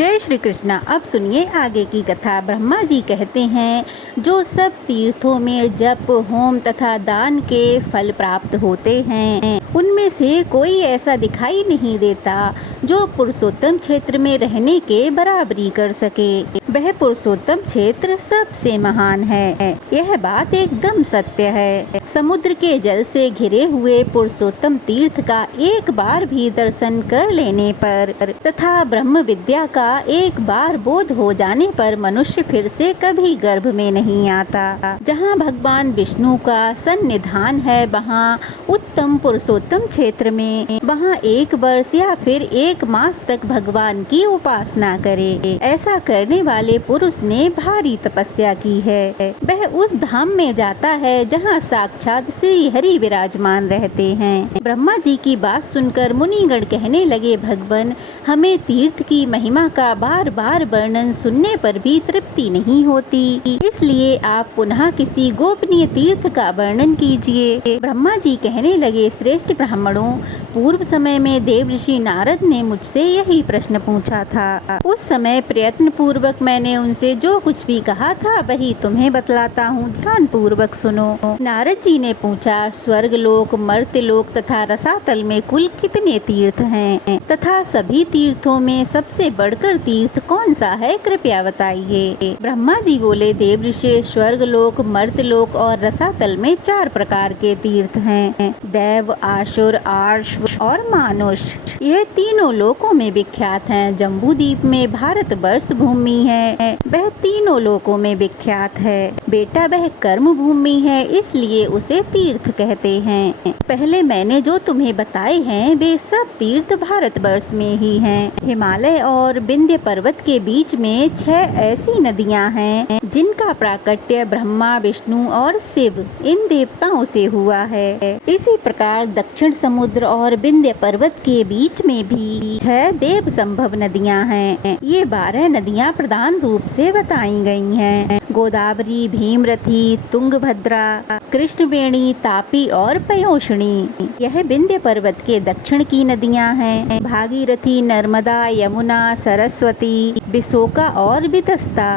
जय श्री कृष्णा। अब सुनिए आगे की कथा। ब्रह्मा जी कहते हैं, जो सब तीर्थों में जप, होम तथा दान के फल प्राप्त होते हैं, उनमें से कोई ऐसा दिखाई नहीं देता जो पुरुषोत्तम क्षेत्र में रहने के बराबरी कर सके। वह पुरुषोत्तम क्षेत्र सबसे महान है। यह बात एकदम सत्य है। समुद्र के जल से घिरे हुए पुरुषोत्तम तीर्थ का एक बार भी दर्शन कर लेने पर तथा ब्रह्म विद्या का एक बार बोध हो जाने पर मनुष्य फिर से कभी गर्भ में नहीं आता। जहाँ भगवान विष्णु का सन्निधान है, वहाँ उत्तम पुरुषोत्तम क्षेत्र में वहाँ एक वर्ष या फिर एक मास तक भगवान की उपासना करे। ऐसा करने वाले पुरुष ने भारी तपस्या की है। वह उस धाम में जाता है जहाँ साक्षात श्री हरि विराजमान रहते हैं। ब्रह्मा जी की बात सुनकर मुनिगण कहने लगे, भगवान, हमें तीर्थ की महिमा का बार बार वर्णन सुनने पर भी तृप्ति नहीं होती, इसलिए आप पुनः किसी गोपनीय तीर्थ का वर्णन कीजिए। ब्रह्मा जी कहने लगे, श्रेष्ठ ब्राह्मणों, पूर्व समय में देव ऋषि नारद ने मुझसे यही प्रश्न पूछा था। उस समय प्रयत्न पूर्वक मैंने उनसे जो कुछ भी कहा था वही तुम्हें बतलाता हूँ, ध्यान पूर्वक सुनो। नारद जी ने पूछा, स्वर्ग लोक, मर्त्य लोक तथा रसातल में कुल कितने तीर्थ हैं तथा सभी तीर्थों में सबसे बढ़कर तीर्थ कौन सा है, कृपया बताइए। ब्रह्मा जी बोले, देव ऋषि, स्वर्ग लोक, मर्त्य लोक और रसातल में 4 प्रकार के तीर्थ हैं, दैव, आसुर, आर्ष और मानुष। यह तीनों लोकों में विख्यात हैं। जम्बू द्वीप में भारत वर्ष भूमि है, वह तीनों लोकों में विख्यात है। बेटा, वह कर्म भूमि है, इसलिए उसे तीर्थ कहते हैं। पहले मैंने जो तुम्हें बताए हैं वे सब तीर्थ भारत वर्ष में ही हैं। हिमालय और विंध्य पर्वत के बीच में 6 ऐसी नदियां हैं जिनका प्राकट्य ब्रह्मा, विष्णु और शिव इन देवताओं से हुआ है। इसी प्रकार दक्षिण समुद्र और विंध्य पर्वत के बीच में भी 6 देव संभव नदियां हैं। ये 12 नदियां प्रधान रूप से बताई गई हैं, गोदावरी, भीमरथी, तुंगभद्रा, कृष्णवेणी, तापी और पयोष्णी। यह विंध्य पर्वत के दक्षिण की नदियां हैं। भागीरथी, नर्मदा, यमुना, सरस्वती, विशोका और वितस्ता।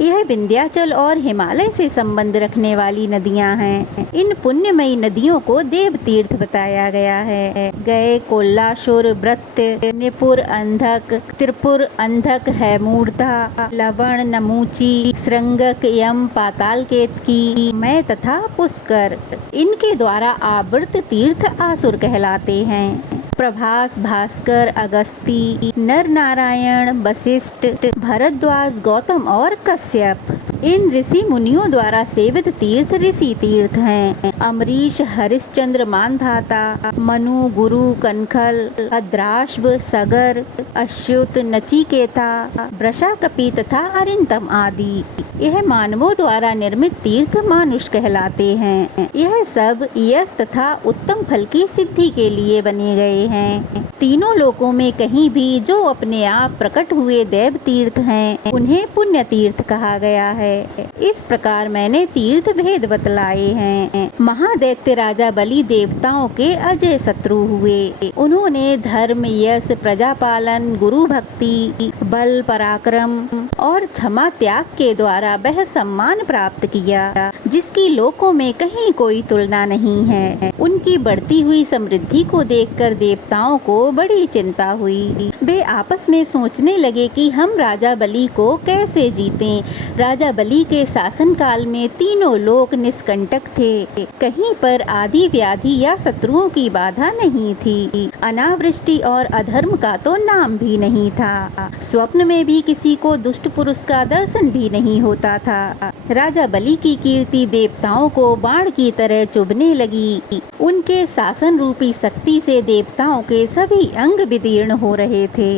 यह विंध्याचल और हिमालय से संबंध रखने वाली नदियां हैं। इन पुण्यमयी नदियों को देव तीर्थ बताया गया है। गए, कोल्लाशुर, ब्रत्य, निपुर, अंधक, त्रिपुर, अंधक, हैमूर्धा, लवण, नमूची, श्रृंगक, यम, पाताल केतकी, मय तथा पुष्कर। इनके द्वारा आवृत तीर्थ आसुर कहलाते हैं। प्रभास, भास्कर, अगस्ती, नर नारायण, वशिष्ठ, भरद्वाज, गौतम और कश्यप। इन ऋषि मुनियों द्वारा सेवित तीर्थ ऋषि तीर्थ हैं। अमरीश, हरिश्चंद्र, मानधाता, मनु, गुरु, कनखल, अद्राश्व, सगर, अच्युत, नचिकेता, वृषाकपि तथा अरिंदम आदि। यह मानवों द्वारा निर्मित तीर्थ मानुष कहलाते हैं। यह सब यश तथा उत्तम फल की सिद्धि के लिए बने गए हैं। तीनों लोकों में कहीं भी जो अपने आप प्रकट हुए देव तीर्थ हैं, उन्हें पुण्य तीर्थ कहा गया है। इस प्रकार मैंने तीर्थ भेद बतलाए हैं। महादैत्य राजा बलि देवताओं के अजय शत्रु हुए। उन्होंने धर्म, यश, प्रजापालन, गुरु भक्ति, बल, पराक्रम और क्षमा त्याग के द्वारा वह सम्मान प्राप्त किया जिसकी लोकों में कहीं कोई तुलना नहीं है। उनकी बढ़ती हुई समृद्धि को देखकर देवताओं को बड़ी चिंता हुई। वे आपस में सोचने लगे कि हम राजा बलि को कैसे जीतें। राजा बलि के शासन काल में तीनों लोक निष्कंटक थे। कहीं पर आदि व्याधि या शत्रुओं की बाधा नहीं थी। अनावृष्टि और अधर्म का तो नाम भी नहीं था। स्वप्न में भी किसी को दुष्ट पुरुष का दर्शन भी नहीं होता था। राजा बलि की कीर्ति देवताओं को बाण की तरह चुभने लगी। उनके शासन रूपी शक्ति से देवताओं के सभी अंग विदीर्ण हो रहे थे,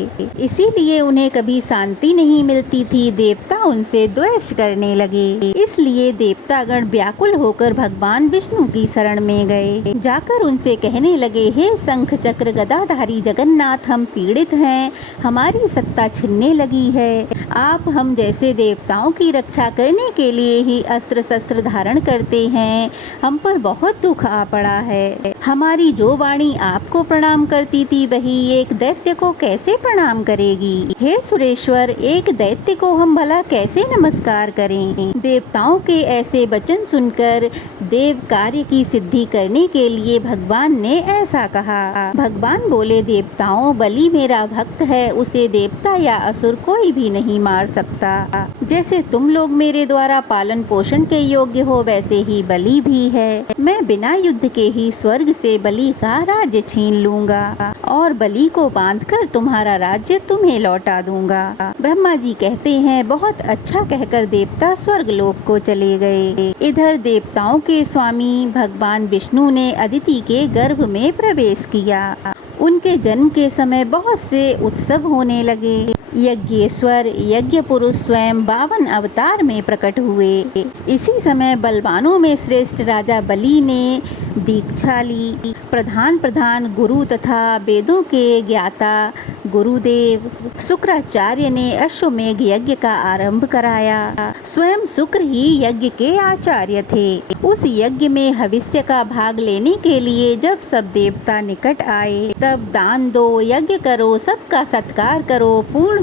इसीलिए उन्हें कभी शांति नहीं मिलती थी। देवता उनसे द्वेष करने लगे। इसलिए देवतागण व्याकुल होकर भगवान विष्णु की शरण में गए। जाकर उनसे कहने लगे, हे शंख चक्र गदाधारी जगन्नाथ, हम पीड़ित हैं, हमारी सत्ता छिनने लगी है। आप हम जैसे देवताओं की रक्षा करने के लिए लिए ही अस्त्र शस्त्र धारण करते हैं। हम पर बहुत दुख आ पड़ा है। हमारी जो वाणी आपको प्रणाम करती थी वही एक दैत्य को कैसे प्रणाम करेगी? हे सुरेश्वर, एक दैत्य को हम भला कैसे नमस्कार करें? देवताओं के ऐसे वचन सुनकर देव कार्य की सिद्धि करने के लिए भगवान ने ऐसा कहा। भगवान बोले, देवताओं, बलि मेरा भक्त है, उसे देवता या असुर कोई भी नहीं मार सकता। जैसे तुम लोग मेरे द्वारा पालन पोषण के योग्य हो वैसे ही बलि भी है। मैं बिना युद्ध के ही स्वर्ग से बलि का राज्य छीन लूंगा और बलि को बांधकर तुम्हारा राज्य तुम्हें लौटा दूंगा। ब्रह्मा जी कहते हैं, बहुत अच्छा कहकर देवता स्वर्ग लोक को चले गए। इधर देवताओं के स्वामी भगवान विष्णु ने अदिति के गर्भ में प्रवेश किया। उनके जन्म के समय बहुत से उत्सव होने लगे। यज्ञेश्वर यज्ञ पुरुष स्वयं 52 अवतार में प्रकट हुए। इसी समय बलवानों में श्रेष्ठ राजा बलि ने दीक्षा ली। प्रधान गुरु तथा वेदों के ज्ञाता गुरुदेव शुक्राचार्य ने अश्वमेघ यज्ञ का आरंभ कराया। स्वयं शुक्र ही यज्ञ के आचार्य थे। उस यज्ञ में हविष्य का भाग लेने के लिए जब सब देवता निकट आए तब दान दो, यज्ञ करो, सबका सत्कार करो, पूर्ण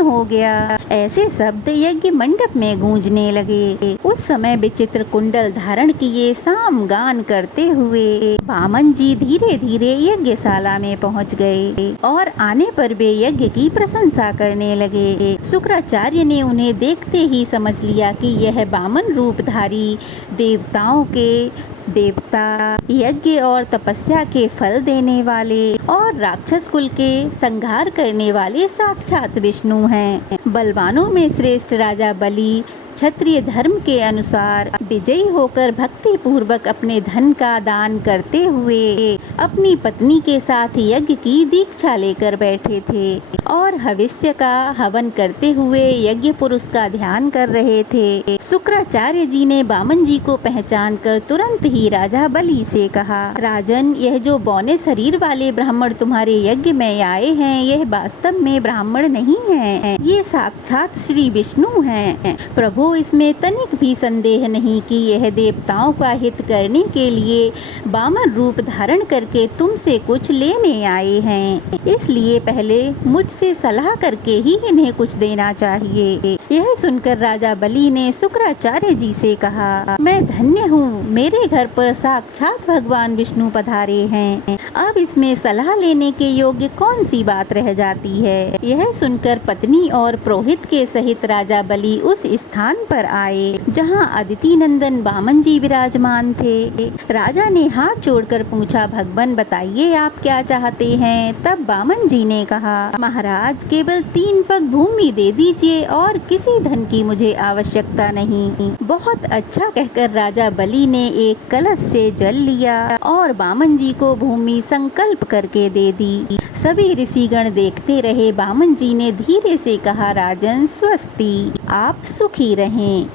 हो गया ऐसे शब्द यज्ञ मंडप में गूंजने लगे। उस समय विचित्र कुंडल धारण किए साम गान करते हुए वामन जी धीरे धीरे यज्ञशाला में पहुंच गए और आने पर वे यज्ञ की प्रशंसा करने लगे। शुक्राचार्य ने उन्हें देखते ही समझ लिया कि यह वामन रूपधारी देवताओं के देवता, यज्ञ और तपस्या के फल देने वाले और राक्षस कुल के संहार करने वाले साक्षात विष्णु हैं। बलवानों में श्रेष्ठ राजा बलि क्षत्रिय धर्म के अनुसार विजयी होकर भक्ति पूर्वक अपने धन का दान करते हुए अपनी पत्नी के साथ यज्ञ की दीक्षा लेकर बैठे थे और हविष्य का हवन करते हुए यज्ञ पुरुष का ध्यान कर रहे थे। शुक्राचार्य जी ने वामन जी को पहचान कर तुरंत ही राजा बलि से कहा, राजन, यह जो बौने शरीर वाले ब्राह्मण तुम्हारे यज्ञ में आए हैं यह वास्तव में ब्राह्मण नहीं है, ये साक्षात श्री विष्णु हैं। प्रभु, इसमें तनिक भी संदेह नहीं कि यह देवताओं का हित करने के लिए वामन रूप धारण करके तुमसे कुछ लेने आए हैं, इसलिए पहले मुझसे सलाह करके ही इन्हें कुछ देना चाहिए। यह सुनकर राजा बलि ने शुक्राचार्य जी से कहा, मैं धन्य हूँ, मेरे घर पर साक्षात भगवान विष्णु पधारे हैं, अब इसमें सलाह लेने के योग्य कौन सी बात रह जाती है। यह सुनकर पत्नी और पुरोहित के सहित राजा बलि उस स्थान पर आए जहां अदिति नंदन वामन जी विराजमान थे। राजा ने हाथ जोड़कर पूछा, भगवान बताइए आप क्या चाहते हैं। तब वामन जी ने कहा, महाराज, केवल 3 पग भूमि दे दीजिए और किसी धन की मुझे आवश्यकता नहीं। बहुत अच्छा कहकर राजा बलि ने एक कलश से जल लिया और वामन जी को भूमि संकल्प करके दे दी। सभी ऋषिगण देखते रहे। वामन जी ने धीरे से कहा, राजन स्वस्ति, आप सुखी रहें,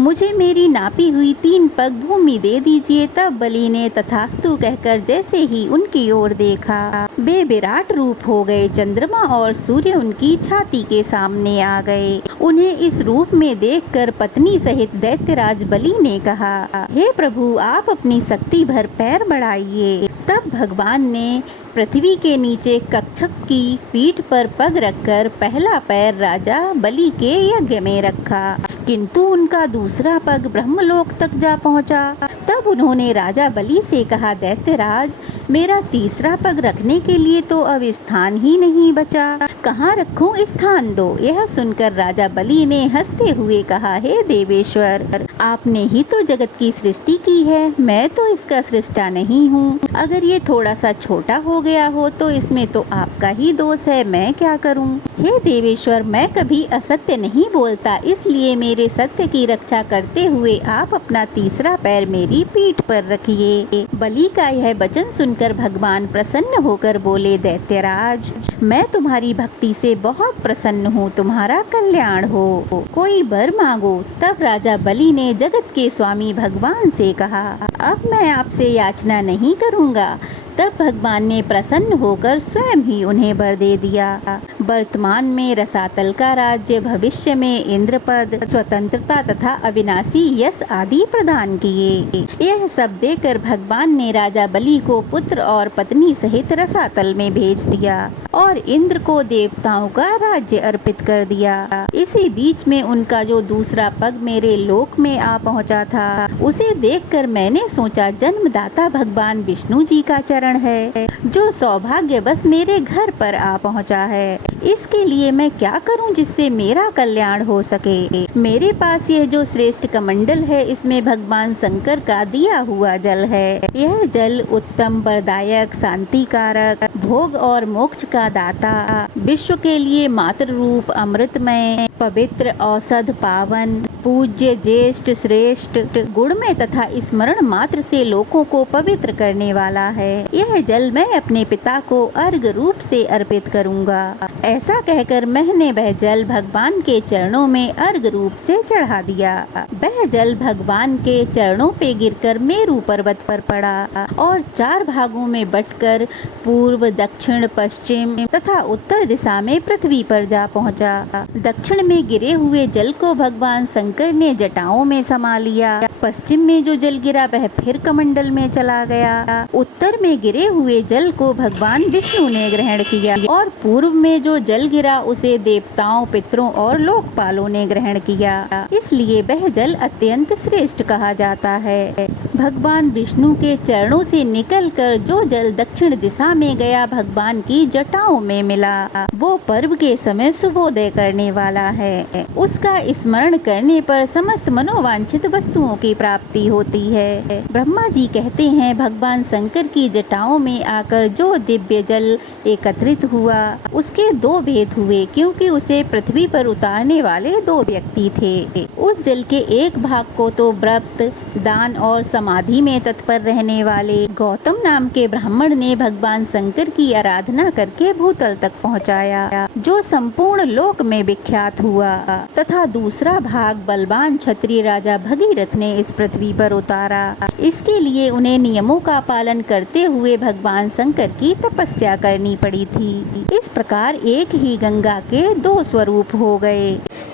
मुझे मेरी नापी हुई 3 पग भूमि दे दीजिए। तब बलि ने तथास्तु कहकर जैसे ही उनकी ओर देखा वे विराट रूप हो गए। चंद्रमा और सूर्य उनकी छाती के सामने आ गए। उन्हें इस रूप में देखकर पत्नी सहित दैत्यराज बलि ने कहा, हे प्रभु, आप अपनी शक्ति भर पैर बढ़ाइए। तब भगवान ने पृथ्वी के नीचे कक्षक की पीठ पर पग रखकर पहला पैर राजा बलि के यज्ञ में रखा, किंतु उनका दूसरा पग ब्रह्मलोक तक जा पहुंचा। तब उन्होंने राजा बलि से कहा, दैत्यराज, मेरा तीसरा पग रखने के लिए तो अब स्थान ही नहीं बचा, कहाँ रखूं, स्थान दो। यह सुनकर राजा बलि ने हंसते हुए कहा, हे देवेश्वर, आपने ही तो जगत की सृष्टि की है, मैं तो इसका सृष्टा नहीं हूँ। अगर ये थोड़ा सा छोटा हो गया हो तो इसमें तो आपका ही दोष है, मैं क्या करूं। हे देवेश्वर, मैं कभी असत्य नहीं बोलता, इसलिए मेरे सत्य की रक्षा करते हुए आप अपना तीसरा पैर मेरी पीठ पर रखिए। बलि का यह वचन सुनकर भगवान प्रसन्न होकर बोले, दैत्यराज, मैं तुम्हारी भक्ति से बहुत प्रसन्न हूँ, तुम्हारा कल्याण हो, कोई वर मांगो। तब राजा बलि ने जगत के स्वामी भगवान से कहा, अब मैं आपसे याचना नहीं करूँगा। तब भगवान ने प्रसन्न होकर स्वयं ही उन्हें वर दे दिया। वर्तमान में रसातल का राज्य, भविष्य में इंद्रपद, स्वतंत्रता तथा अविनाशी यश आदि प्रदान किए। यह सब देकर भगवान ने राजा बलि को पुत्र और पत्नी सहित रसातल में भेज दिया और इंद्र को देवताओं का राज्य अर्पित कर दिया। इसी बीच में उनका जो दूसरा पग मेरे लोक में आ पहुंचा था, उसे देखकर मैंने सोचा जन्मदाता भगवान विष्णु जी का चरण है, जो सौभाग्यवश मेरे घर पर आ पहुंचा है। इसके लिए मैं क्या करूं जिससे मेरा कल्याण हो सके। मेरे पास यह जो श्रेष्ठ कमंडल है, इसमें भगवान शंकर का दिया हुआ जल है। यह जल उत्तम, वरदायक, शांति कारक, भोग और मोक्ष का दाता, विश्व के लिए मातृ रूप, अमृतमय, पवित्र, औषध, पावन, पूज्य, ज्येष्ठ, श्रेष्ठ, गुणमय तथा स्मरण मात्र से लोगों को पवित्र करने वाला है। यह जल मैं अपने पिता को अर्घ रूप से अर्पित करूंगा। ऐसा कहकर मैंने वह जल भगवान के चरणों में अर्घ रूप से चढ़ा दिया। वह जल भगवान के चरणों पे गिरकर मेरू पर्वत पर पड़ा और 4 भागों में बंटकर पूर्व, दक्षिण, पश्चिम तथा उत्तर दिशा में पृथ्वी पर जा पहुंचा। दक्षिण में गिरे हुए जल को भगवान शंकर ने जटाओं में समा लिया। पश्चिम में जो जल गिरा वह फिर कमंडल में चला गया। उत्तर में गिरे हुए जल को भगवान विष्णु ने ग्रहण किया और पूर्व में जो जल गिरा उसे देवताओं, पितरों और लोकपालों ने ग्रहण किया। इसलिए वह जल अत्यंत श्रेष्ठ कहा जाता है। भगवान विष्णु के चरणों से निकलकर जो जल दक्षिण दिशा में गया, भगवान की जटाओं में मिला, वो पर्व के समय शुभोदय करने वाला है। उसका स्मरण करने पर समस्त मनोवांछित वस्तुओं की प्राप्ति होती है। ब्रह्मा जी कहते हैं, भगवान शंकर की जटाओं में आकर जो दिव्य जल एकत्रित हुआ, उसके 2 भेद हुए, क्योंकि उसे पृथ्वी पर उतारने वाले 2 व्यक्ति थे। उस जल के एक भाग को तो व्रत, दान और समाधि में तत्पर रहने वाले गौतम नाम के ब्राह्मण ने भगवान शंकर की आराधना करके भूतल तक पहुंचाया, जो संपूर्ण लोक में विख्यात हुआ, तथा दूसरा भाग बलवान क्षत्रिय राजा भगीरथ ने इस पृथ्वी पर उतारा। इसके लिए उन्हें नियमों का पालन करते हुए भगवान शंकर की तपस्या करनी पड़ी थी। इस प्रकार एक ही गंगा के 2 स्वरूप हो गए।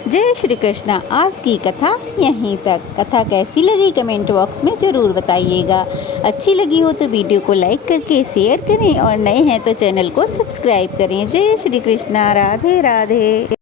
जय श्री कृष्णा। आज की कथा यहीं तक। कथा कैसी लगी कमेंट बॉक्स में जरूर बताइएगा। अच्छी लगी हो तो वीडियो को लाइक करके शेयर करें और नए हैं तो चैनल को सब्सक्राइब करें। जय श्री कृष्णा। राधे राधे।